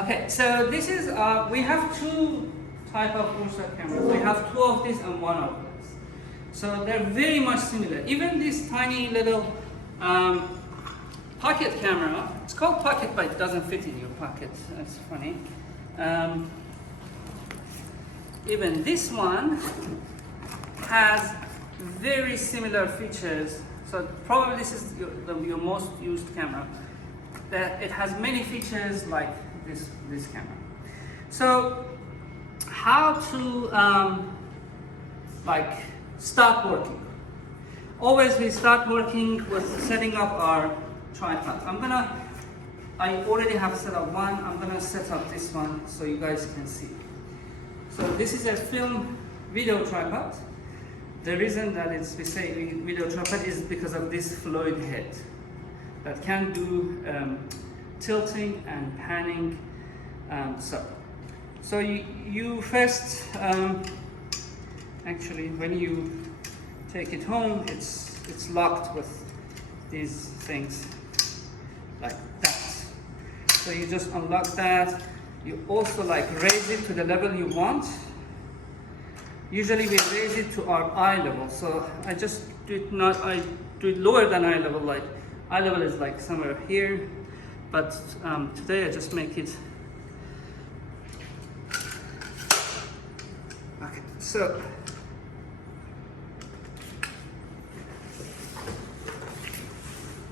Okay, so this is, we have two type of URSA cameras. We have two of these and one of this. So they're very much similar. Even this tiny little pocket camera, it's called pocket, but it doesn't fit in your pocket. That's funny. Even this one has very similar features. So probably this is your most used camera. That it has many features like this camera. So how to like start working? Always we start working with setting up our tripod. I already have set up one. I'm gonna set up this one so you guys can see. So this is a film video tripod. The reason that we say video tripod is because of this floyd head that can do tilting and panning. So you first actually when you take it home, it's locked with these things like that. So you just unlock that. You also like raise it to the level you want. Usually we raise it to our eye level. So I just do it lower than eye level. Like eye level is like somewhere here, but today I just make it. Okay, so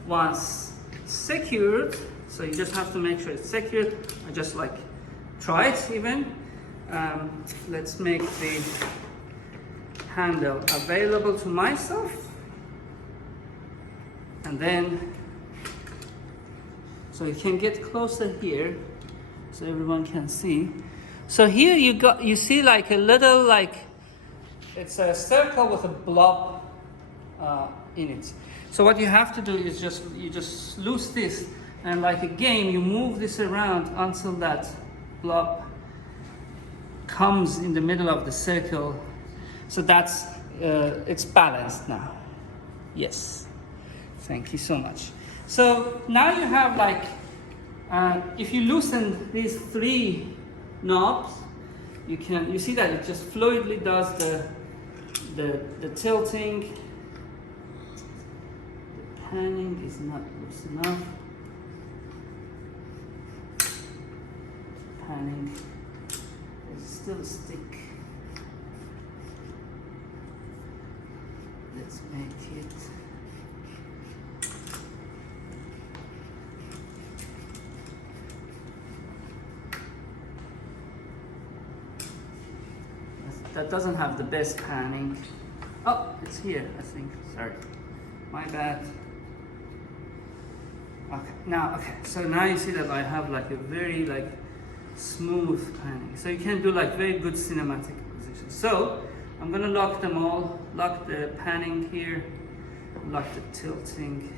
once secured, so you just have to make sure it's secured. I just like try it even. Let's make the handle available to myself, and then so you can get closer here so everyone can see. So here you see like a little, like it's a circle with a blob in it. So what you have to do is you just loose this, and like a game you move this around until that blob comes in the middle of the circle. So that's it's balanced now. Yes, thank you so much. So now you have like if you loosen these three knobs, you see that it just fluidly does the tilting. The panning is not loose enough. Panning is still a stick. Let's make it. That doesn't have the best panning. Oh, it's here, I think. Sorry, my bad. Okay, so now you see that I have like a very like smooth panning. So you can do like very good cinematic positions. So I'm gonna lock them all. Lock the panning here, lock the tilting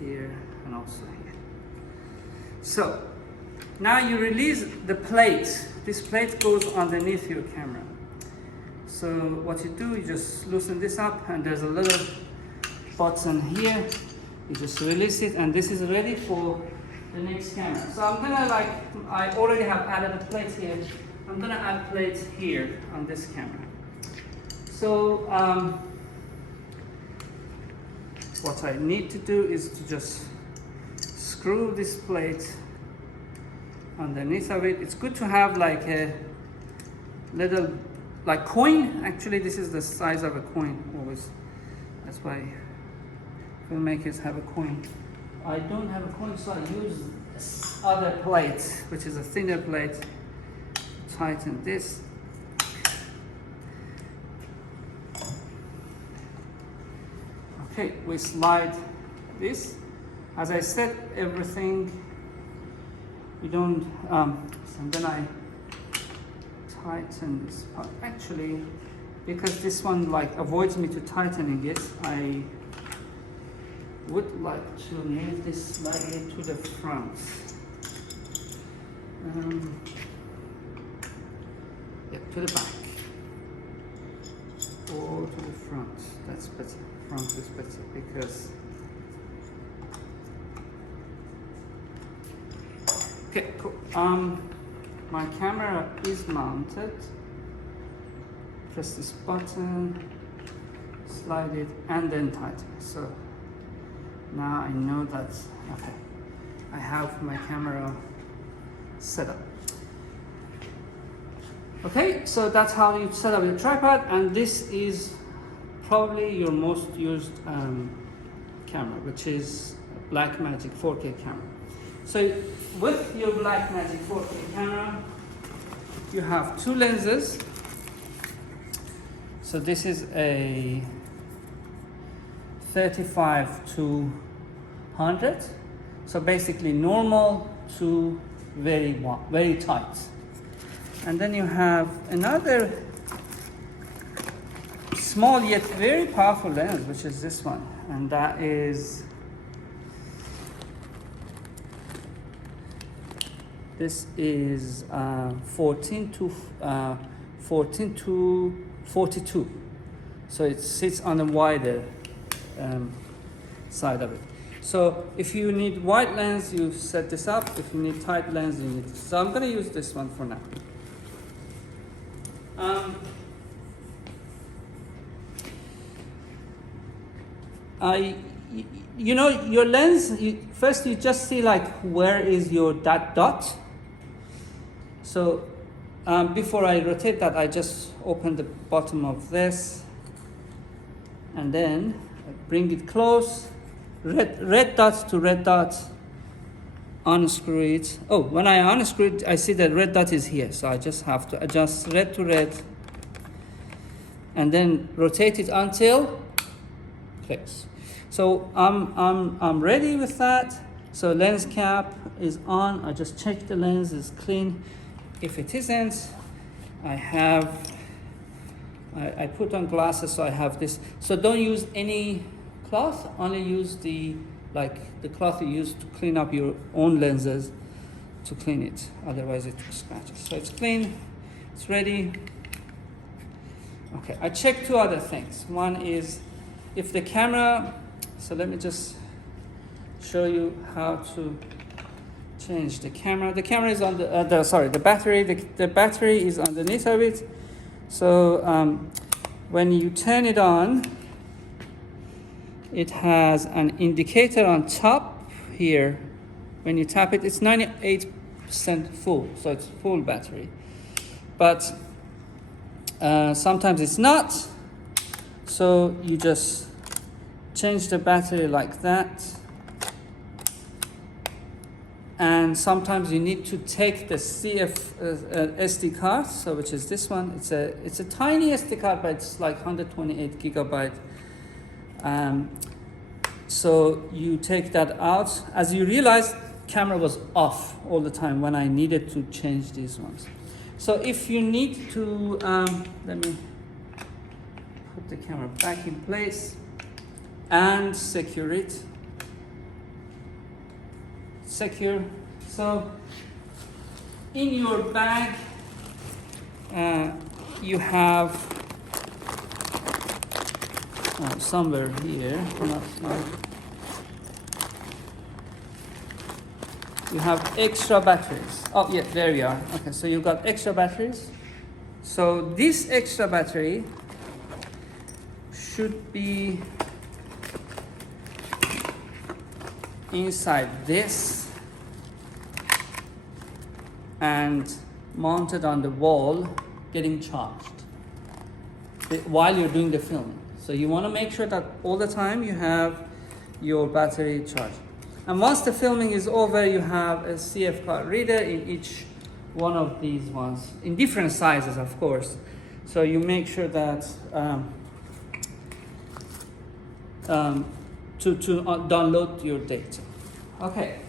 here, and also here. So now you release the plate. This plate goes underneath your camera. So what you do, you just loosen this up, and there's a little button here. You just release it, and this is ready for the next camera. So I'm gonna I already have added a plate here. I'm gonna add plates here on this camera. So what I need to do is to just screw this plate underneath of it. It's good to have like a little like coin. Actually, this is the size of a coin always. That's why filmmakers have a coin. I don't have a coin, so I use this other plate, which is a thinner plate. Tighten this. Okay, we slide this. As I said, everything we don't, and then I tighten this part. Actually, because this one like avoids me to tightening it, I would like to move this slightly to the front. Yeah, to the back. Or to the front. That's better. Front is better because Okay, cool. My camera is mounted. Press this button, slide it, and then tighten. So now I know that, okay, I have my camera set up. Okay, so that's how you set up your tripod, and this is probably your most used camera, which is Blackmagic 4K camera. So with your Blackmagic 4K camera, you have two lenses. So this is a 35 to 100. So basically normal to very tight. And then you have another small yet very powerful lens, which is this one, and that is this is 14 to 42, so it sits on the wider side of it. So if you need wide lens, you set this up. If you need tight lens, you need this. So I'm going to use this one for now. You know, your lens, first you just see like where is that dot. So before I rotate that, I just open the bottom of this and then bring it close, red dots to red dots, unscrew it. Oh, when I unscrew it, I see that red dot is here, so I just have to adjust red to red and then rotate it until clicks. So I'm ready with that. So lens cap is on. I just check the lens is clean. If it isn't, I put on glasses, so I have this. So don't use any cloth, only use the cloth you use to clean up your own lenses to clean it, otherwise it scratches. So it's clean, it's ready. Okay, I checked two other things. One is if the camera, so let me just show you how to change the camera. The camera is on the battery. The battery is underneath of it. So when you turn it on, it has an indicator on top here. When you tap it, it's 98% full, so it's full battery. But sometimes it's not, so you just change the battery like that. And sometimes you need to take the SD card, so which is this one. It's a tiny SD card, but it's like 128 gigabyte. So you take that out. As you realize, camera was off all the time when I needed to change these ones. So if you need to, let me put the camera back in place and secure it. Secure. So in your bag, you have somewhere here, you have extra batteries. Oh yeah, there you are. Okay, so you've got extra batteries. So this extra battery should be inside this and mounted on the wall, getting charged while you're doing the filming. So you want to make sure that all the time you have your battery charged. And once the filming is over, you have a CF card reader in each one of these ones, in different sizes, of course. So you make sure that to download your data. Okay.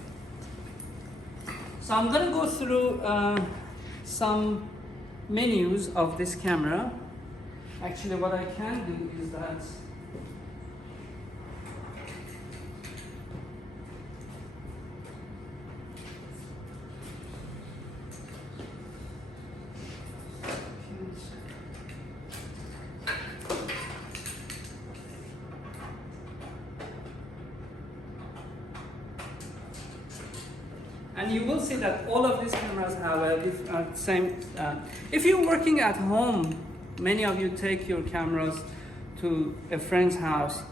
So I'm going to go through some menus of this camera. Actually, what I can do is that And you will see that all of these cameras have a same. If you're working at home, many of you take your cameras to a friend's house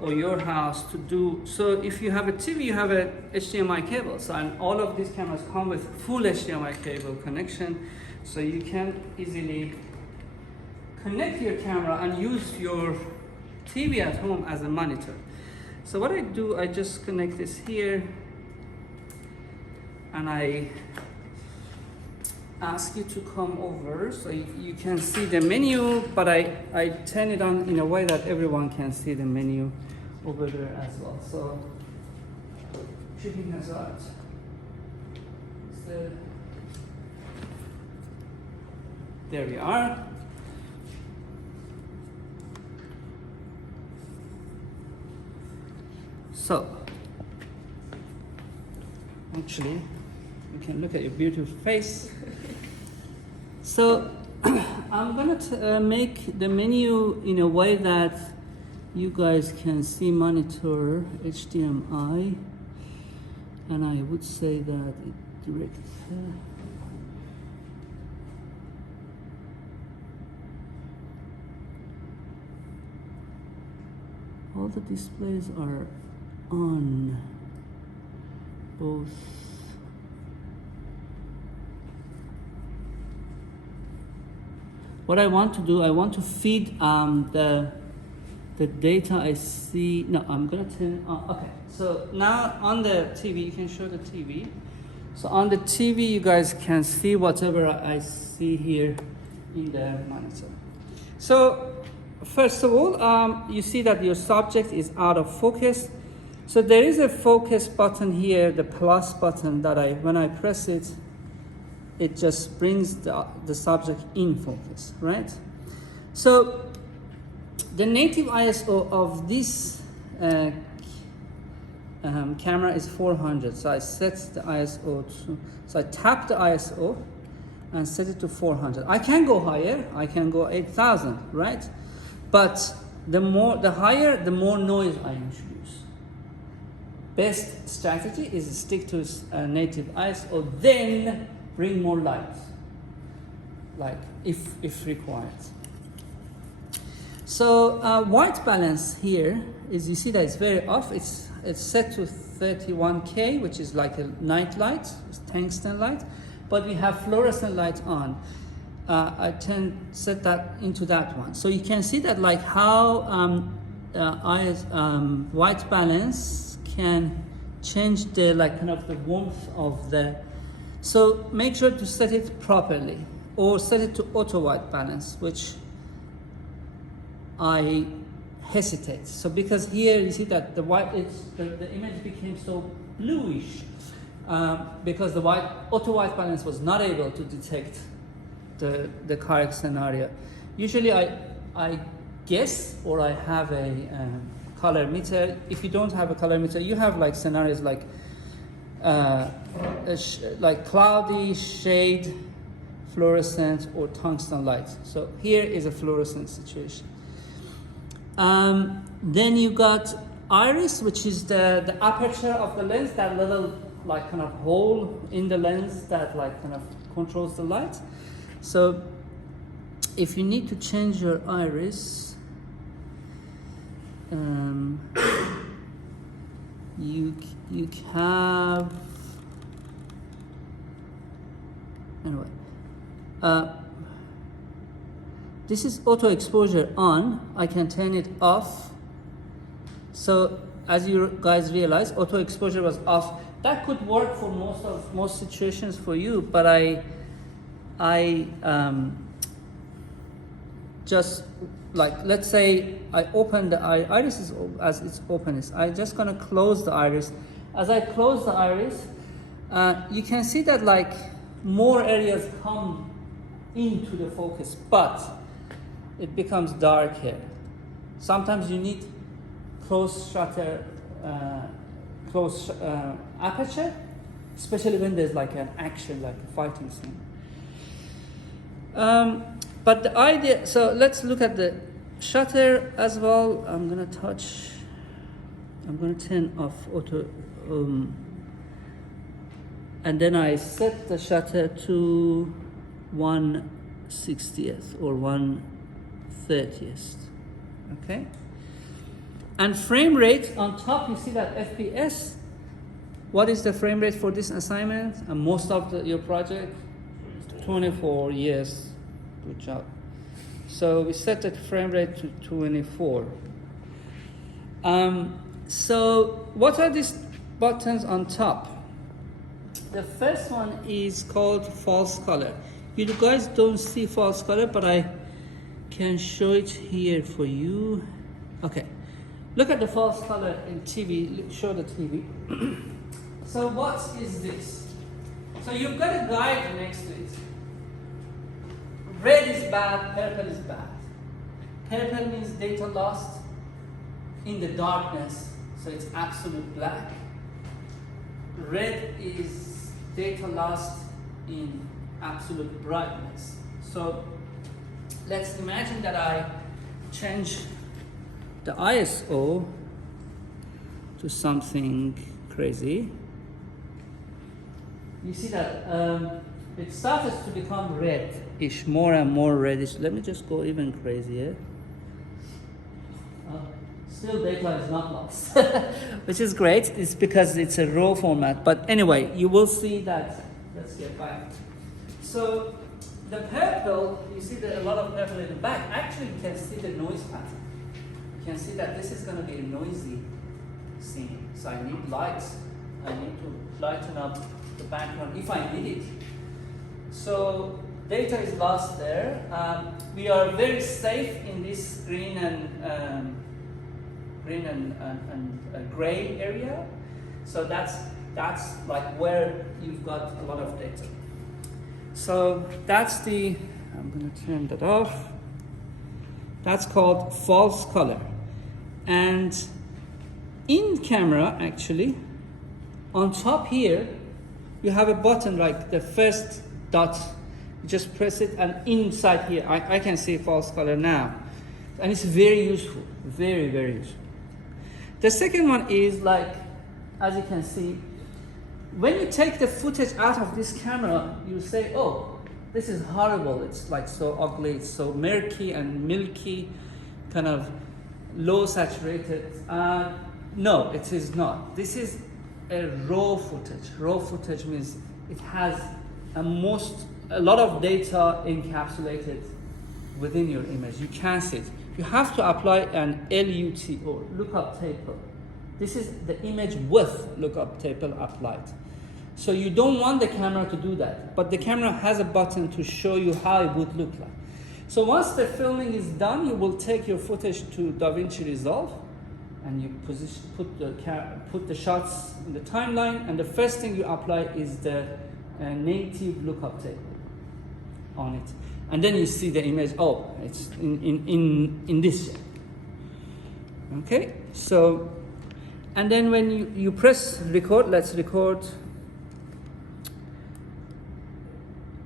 or your house to do. So if you have a TV, you have a HDMI cable. So and all of these cameras come with full HDMI cable connection, so you can easily connect your camera and use your TV at home as a monitor. So what I do, I just connect this here, and I ask you to come over so you can see the menu, but I turn it on in a way that everyone can see the menu over there as well. So checking us out. There we are. So actually, you can look at your beautiful face. So I'm gonna make the menu in a way that you guys can see monitor HDMI, and I would say that it direct. All the displays are on both. What I want to do, I want to feed the data I see. No, I'm gonna turn on. Okay, so now on the TV, you can show the TV. So on the TV, you guys can see whatever I see here in the monitor. So first of all, you see that your subject is out of focus. So there is a focus button here, the plus button that when I press it, it just brings the subject in focus, right? So the native ISO of this camera is 400. So I set the ISO to, so I tap the ISO and set it to 400. I can go higher, I can go 8,000, right? But the higher, the more noise I introduce. Best strategy is stick to native ISO, then bring more light, like if required. So white balance here is, you see that it's very off. It's set to 31K, which is like a night light, tungsten light, but we have fluorescent light on. I set that into that one. So you can see that like how white balance can change the kind of the warmth of the. So make sure to set it properly, or set it to auto white balance, which I hesitate. So because here you see that the image became so bluish because the auto white balance was not able to detect the correct scenario. Usually I guess, or I have a color meter. If you don't have a color meter, you have like scenarios like cloudy, shade, fluorescent, or tungsten light. So here is a fluorescent situation. Then you got iris, which is the aperture of the lens, that little like kind of hole in the lens that like kind of controls the light. So if you need to change your iris, you have, anyway, this is auto exposure on. I can turn it off. So as you guys realize, auto exposure was off. That could work for most situations for you, but I just like, let's say I open the iris is as its openness. I'm just gonna close the iris. As I close the iris, you can see that like more areas come into the focus, but it becomes dark here. Sometimes you need close shutter, close aperture, especially when there's like an action, like a fighting scene. But the idea, so let's look at the shutter as well. I'm gonna turn off auto. and then I set the shutter to 1/60th or 1/30th. Okay? And frame rate on top, you see that FPS. What is the frame rate for this assignment and most of your project? 24, yes. Good job. So we set the frame rate to 24. So what are these buttons on top? The first one is called false color. You guys don't see false color, but I can show it here for you. Okay, look at the false color in TV. Show the TV. So what is this? So you've got a guide next to it. Red is bad, purple is bad. Purple means data lost in the darkness, so it's absolute black. Red is data lost in absolute brightness. So let's imagine that I change the ISO to something crazy. You see that it started to become reddish, more and more reddish. Let me just go even crazier. Still data is not lost, which is great. It's because it's a raw format. But anyway, you will see that. Let's get back. So the purple, you see a lot of purple in the back. Actually, you can see the noise pattern. You can see that this is going to be a noisy scene. So I need lights. I need to lighten up the background if I need it. So data is lost there. We are very safe in this green and gray area. So that's like where you've got a lot of data. So that's the, I'm going to turn that off. That's called false color. And in camera, actually, on top here, you have a button like the first dot. You just press it, and inside here, I can see false color now. And it's very useful, very, very useful. The second one is like, as you can see, when you take the footage out of this camera, you say, oh, this is horrible. It's like so ugly, it's so murky and milky, kind of low saturated. No, it is not. This is a raw footage. Raw footage means it has a lot of data encapsulated within your image. You can't see it. You have to apply an LUT or lookup table. This is the image with lookup table applied. So you don't want the camera to do that, but the camera has a button to show you how it would look like. So once the filming is done, you will take your footage to DaVinci Resolve, and you put the shots in the timeline, and the first thing you apply is the native lookup table on it. And then you see the image, oh, it's in this shape. Okay, so, and then when you press record, let's record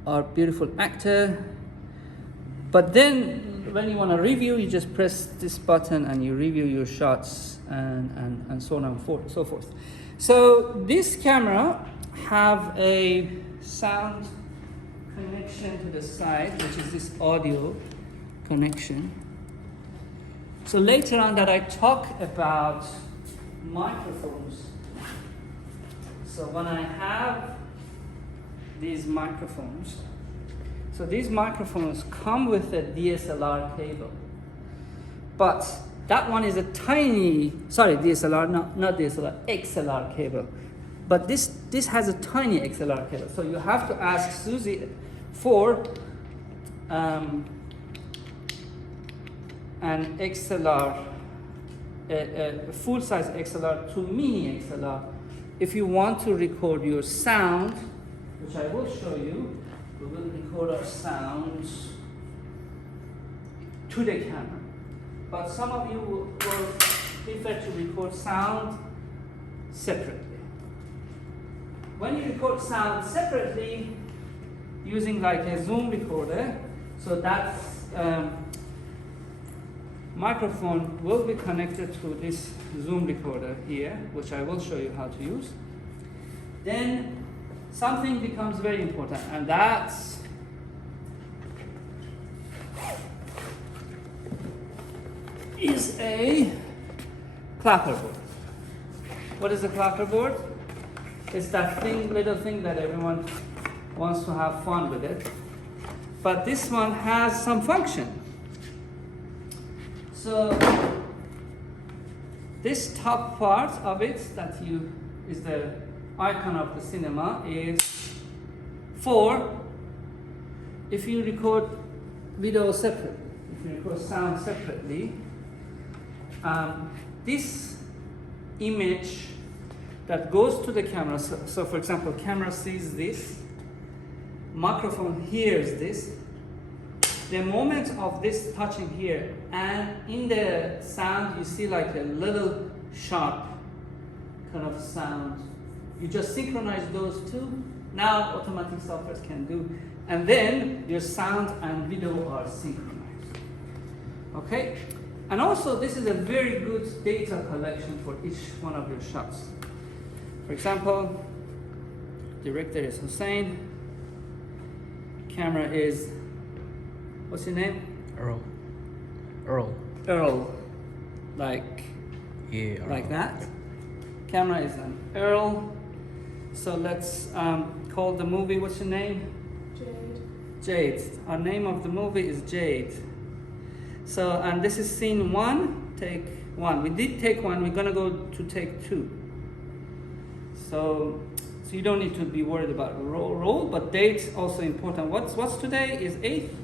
our beautiful actor. But then when you want to review, you just press this button and you review your shots and so on and so forth. So this camera have a sound connection to the side, which is this audio connection. So later on that I talk about microphones. So when I have these microphones, so these microphones come with a DSLR cable, but that one is a tiny, sorry, DSLR, not DSLR, XLR cable. But this has a tiny XLR cable. So you have to ask Susie for an XLR, a full-size XLR to mini XLR. If you want to record your sound, which I will show you, we will record our sounds to the camera. But some of you will prefer to record sound separately. When you record sound separately, using like a Zoom recorder, so that microphone will be connected to this Zoom recorder here, which I will show you how to use. Then something becomes very important, and that's is a clapperboard. What is a clapperboard? It's that little thing that everyone wants to have fun with it. But this one has some function. So this top part of it is the icon of the cinema is for if you record video separately, if you record sound separately, this image that goes to the camera, so for example, camera sees this, microphone hears this, the moment of this touching here, and in the sound you see like a little sharp kind of sound. You just synchronize those two. Now automatic software can do, and then your sound and video are synchronized. Okay, and also this is a very good data collection for each one of your shots. For example, director is Hussein, camera is, what's your name? Earl, like like that. Camera is an Earl. So let's call the movie, what's your name? Jade. Our name of the movie is Jade. So, and this is scene 1, take 1. We did take 1, we're gonna go to take 2. So you don't need to be worried about roll, but date also important. What's today is 8th?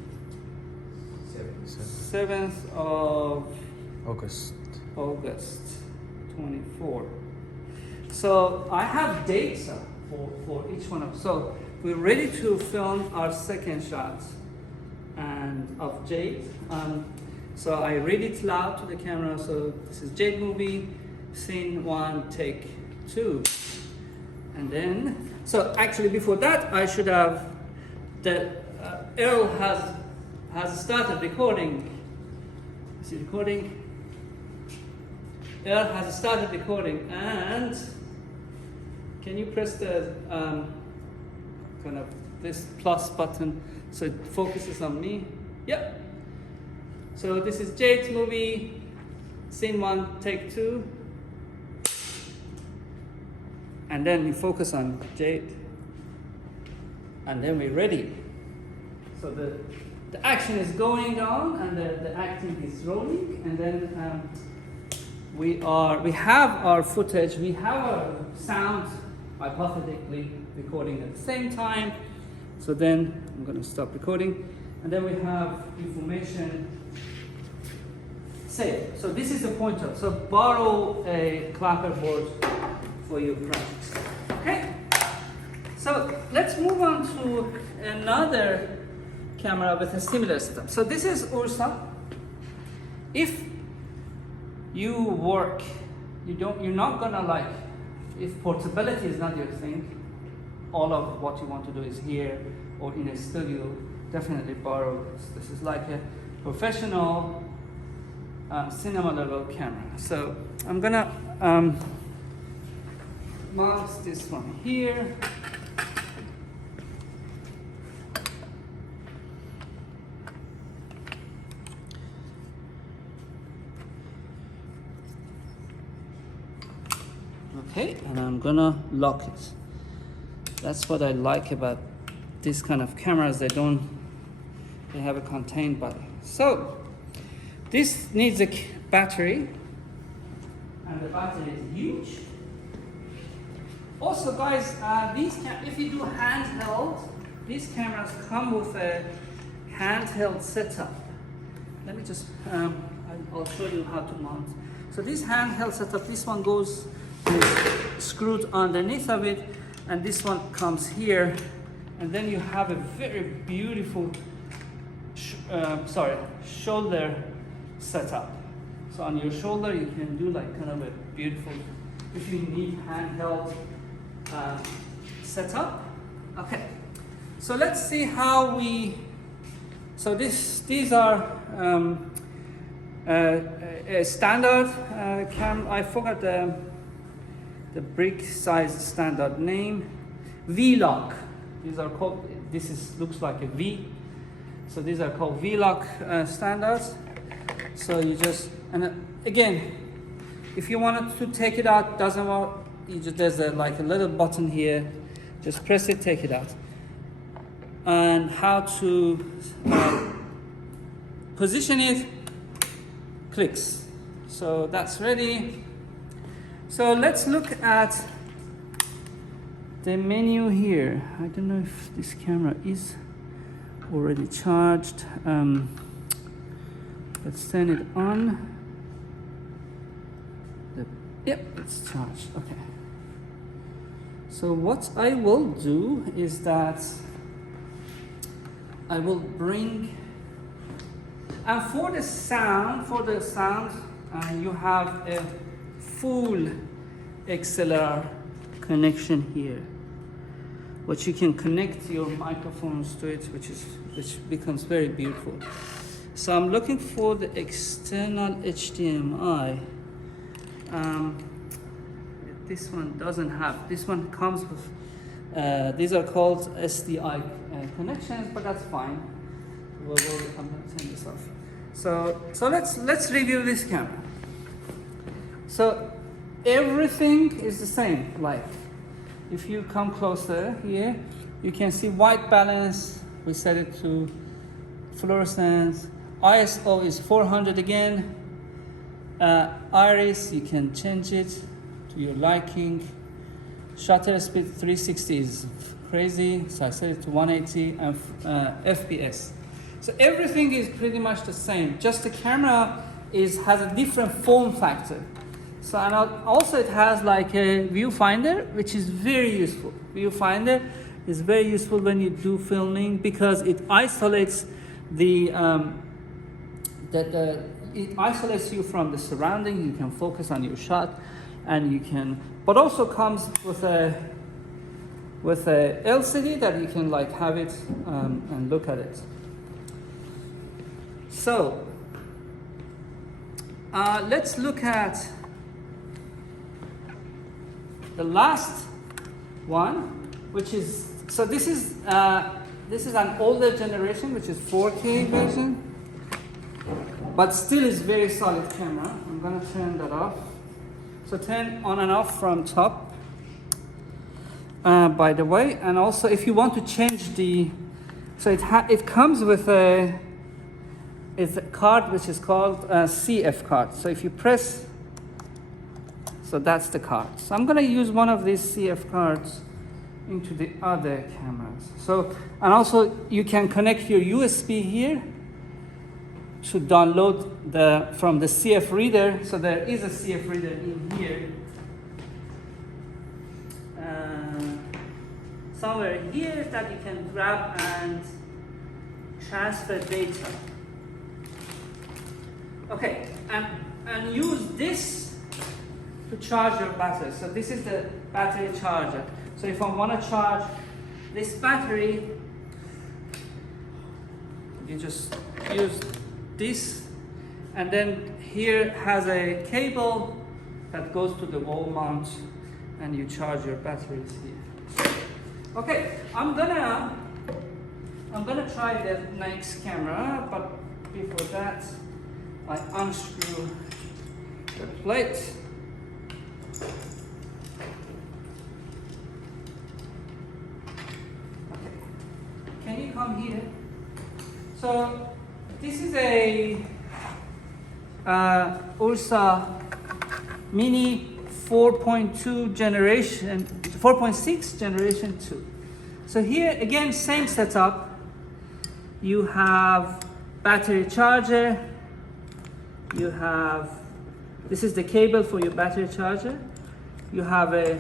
7th of August 24. So I have dates for each one of. So we're ready to film our second shot and of Jade. So I read it loud to the camera. So this is Jade movie, scene 1, take 2. And then, so actually before that, I should have, Earl has started recording. Is he recording? Earl has started recording, and can you press the kind of this plus button so it focuses on me? Yep. So this is Jade's movie, scene 1, take 2. And then we focus on Jade, and then we're ready. So the action is going on, and the acting is rolling, and then we have our footage, we have our sound hypothetically recording at the same time. So then I'm going to stop recording, and then we have information saved. So this is the pointer. So borrow a clapperboard for your practice. Okay? So let's move on to another camera with a similar setup. So this is URSA. If you work, you're not gonna like, if portability is not your thing, all of what you want to do is here or in a studio, definitely borrow this. This is like a professional cinema level camera. So I'm gonna mount this one here. Okay, and I'm gonna lock it. That's what I like about this kind of cameras. They have a contained body. So this needs a battery, and the battery is huge. Also, guys, if you do handheld, these cameras come with a handheld setup. Let me just, I'll show you how to mount. So this handheld setup, this one goes screwed underneath of it, and this one comes here, and then you have a very beautiful shoulder setup. So on your shoulder you can do like kind of a beautiful, if you need handheld setup. Okay, so let's see how so these are a standard cam. I forgot the brick size standard name. V-lock. These are called, looks like a V. So these are called V-lock standards. So you just, and again, if you wanted to take it out, doesn't work, there's like a little button here. Just press it, take it out. And how to position it, clicks. So that's ready. So let's look at the menu here. I don't know if this camera is already charged. Let's turn it on. Yep, it's charged. Okay. So what I will do is that I will bring, and for the sound, you have a full XLR connection here, which you can connect your microphones to it, which becomes very beautiful. So I'm looking for the external HDMI. This one doesn't have. This one comes with. These are called SDI connections, but that's fine. I'm going to turn this off. So let's review this camera. So everything is the same. Like if you come closer here, you can see white balance. We set it to fluorescence. ISO is 400 again. Iris, you can change it to your liking. Shutter speed 360 is crazy, so I set it to 180, and FPS. So everything is pretty much the same, just the camera has a different form factor. So, and also it has like a viewfinder, which is very useful. Viewfinder is very useful when you do filming because it isolates it isolates you from the surrounding. You can focus on your shot, and you can. But also comes with a LCD that you can like have it and look at it. So let's look at the last one, which is this is an older generation, which is 4K version, but still is very solid camera. I'm gonna turn that off. So turn on and off from top. By the way, and also if you want to change it comes with a card which is called a CF card. So if you press, so that's the card. So I'm gonna use one of these CF cards into the other cameras. So, and also you can connect your USB here to download from the CF reader. So there is a CF reader in here. Somewhere here that you can grab and transfer data. Okay, and use this to charge your battery. So this is the battery charger. So if I want to charge this battery, you just use this, and then here has a cable that goes to the wall mount, and you charge your batteries here. Okay, I'm gonna try the next camera, but before that, I unscrew the plate. Okay, can you come here? So this is a URSA Mini 4.6 generation 2. So here again, same setup. You have battery charger. You have, this is the cable for your battery charger. You have a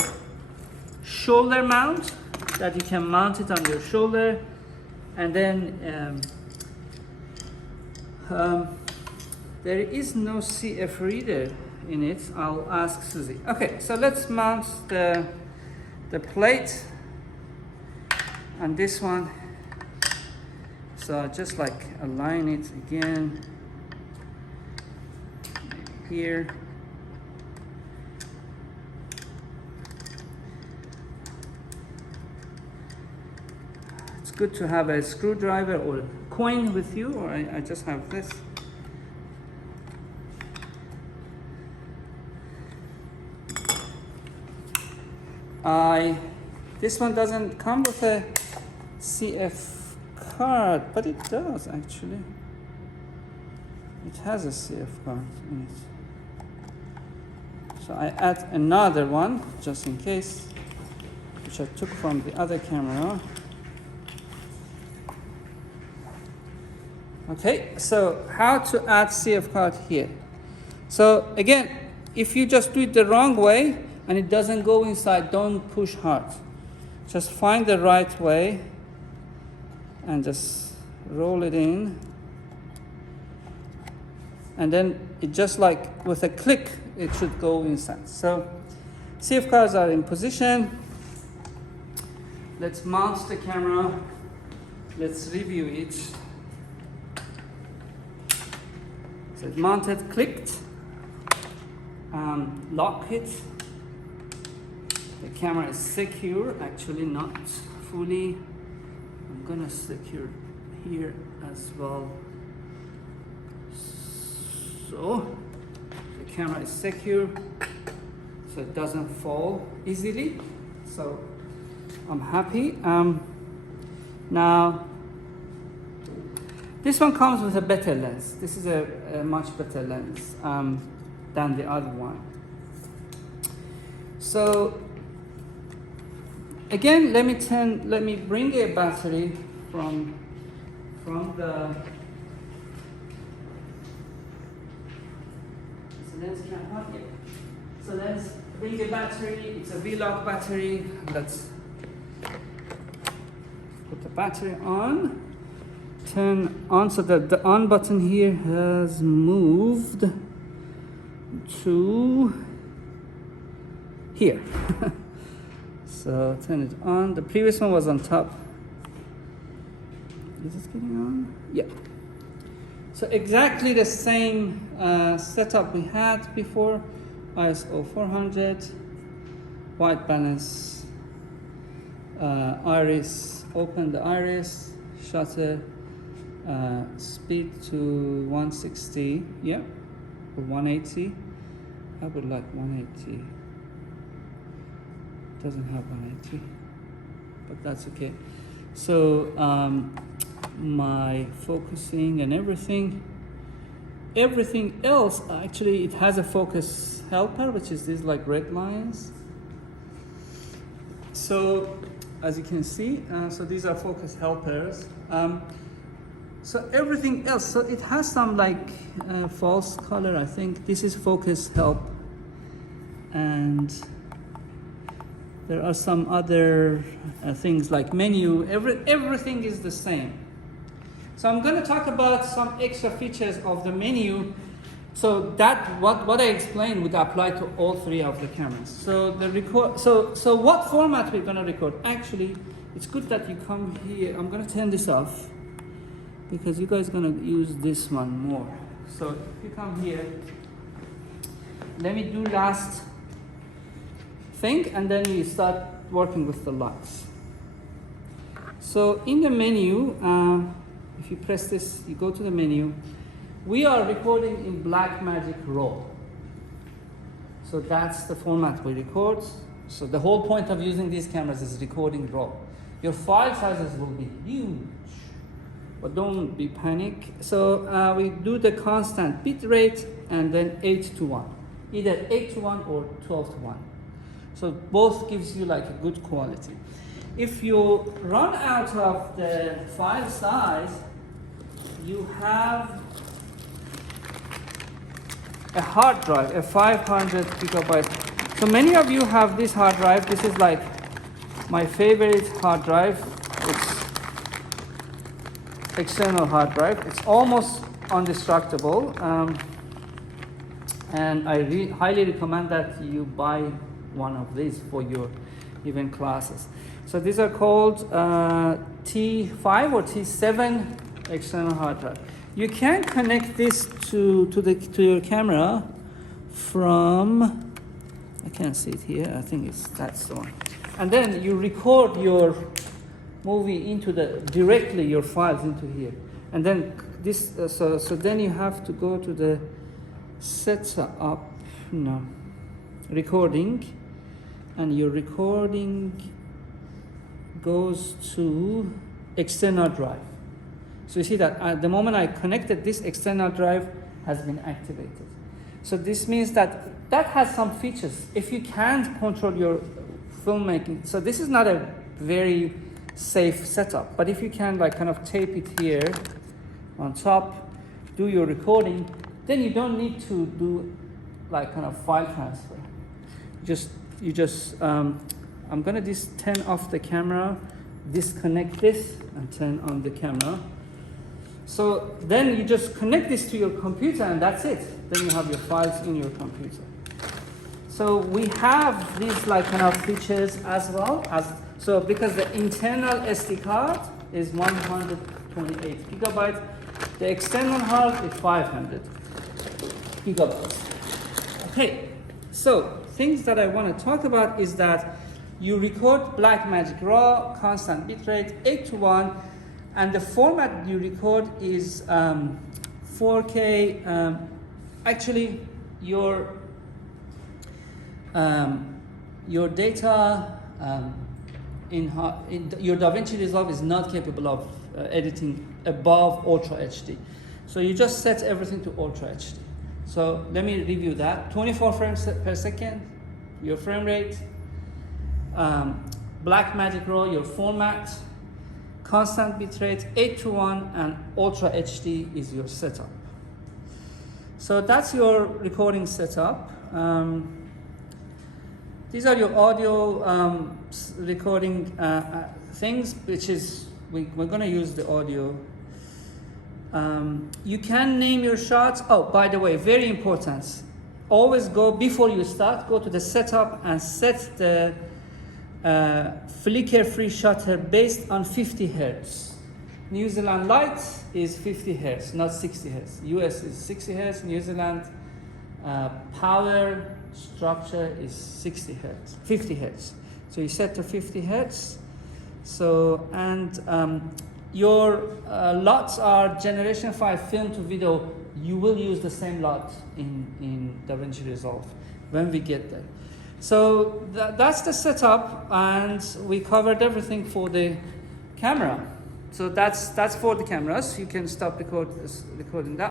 shoulder mount that you can mount it on your shoulder, and then there is no CF reader in it. I'll ask Susie. Okay, so let's mount the plate and this one. So just like align it again here. good to have a screwdriver or a coin with you, or I just have this. This one doesn't come with a CF card, but it does actually. It has a CF card in it. So I add another one just in case, which I took from the other camera. Okay, so how to add CF card here? So again, if you just do it the wrong way and it doesn't go inside, don't push hard. Just find the right way and just roll it in. And then it just like with a click, it should go inside. So CF cards are in position. Let's mount the camera. Let's review it. So it's mounted, clicked, lock it. The camera is secure, actually not fully. I'm gonna secure here as well. So the camera is secure, so it doesn't fall easily. So I'm happy. Now this one comes with a better lens. This is a much better lens than the other one. So again, let me bring a battery from the lens can help you. So let's bring a battery. It's a V-Lock battery. Let's put the battery on. Turn on, so that the on button here has moved to here. So turn it on. The previous one was on top. Is this getting on? Yeah. So exactly the same setup we had before. ISO 400, white balance, iris, open the iris, shutter, speed to 160, yeah, or 180. I would like 180. Doesn't have 180, but that's okay. So my focusing and everything else, actually it has a focus helper, which is these like red lines. So as you can see, so these are focus helpers. So everything else, so it has some like false color, I think. This is focus help, and there are some other things like menu. Everything is the same. So I'm going to talk about some extra features of the menu. So that what I explained would apply to all three of the cameras. So the record. So what format we're going to record? Actually, it's good that you come here. I'm going to turn this off because you guys are going to use this one more. So if you come here, let me do last thing, and then we start working with the locks. So in the menu, if you press this, you go to the menu. We are recording in Blackmagic RAW. So that's the format we record. So the whole point of using these cameras is recording RAW. Your file sizes will be huge, but don't be panic. So we do the constant bit rate and then 8:1, either 8:1 or 12:1. So both gives you like a good quality. If you run out of the file size, you have a hard drive, a 500 gigabyte. So many of you have this hard drive. This is like my favorite hard drive. It's external hard drive. It's almost indestructible, and I highly recommend that you buy one of these for your event classes. So these are called T5 or T7 external hard drive. You can connect this to your camera from, I can't see it here, I think that's the one. And then you record your movie into directly your files into here. And then this, so then you have to go to the setup, no, recording, and your recording goes to external drive. So you see that at the moment I connected, this external drive has been activated. So this means that has some features. If you can't control your filmmaking, so this is not a very safe setup, but if you can like kind of tape it here on top, do your recording, then you don't need to do like kind of file transfer. You just I'm gonna just turn off the camera, disconnect this, and turn on the camera. So then you just connect this to your computer, and that's it. Then you have your files in your computer. So we have these like kind of features as well as, so because the internal SD card is 128 gigabytes, the external hard is 500 gigabytes. Okay, so things that I want to talk about is that you record Blackmagic RAW, constant bitrate, 8:1, and the format you record is 4K. Actually, your data in your DaVinci Resolve is not capable of editing above Ultra HD. So you just set everything to Ultra HD. So let me review that. 24 frames per second, your frame rate. Blackmagic RAW, your format. Constant bitrate, 8:1, and Ultra HD is your setup. So that's your recording setup. These are your audio recording things, which is, we're going to use the audio. You can name your shots. Oh, by the way, very important. Always go, before you start, go to the setup and set the flicker-free shutter based on 50 Hertz. New Zealand light is 50 Hertz, not 60 Hertz. US is 60 Hertz, New Zealand power structure is 60 Hertz, 50 Hertz. So you set to 50 Hertz. So, and your lots are generation 5 film to video. You will use the same lot in DaVinci Resolve when we get there. So that's the setup, and we covered everything for the camera. So that's for the cameras. You can stop recording that.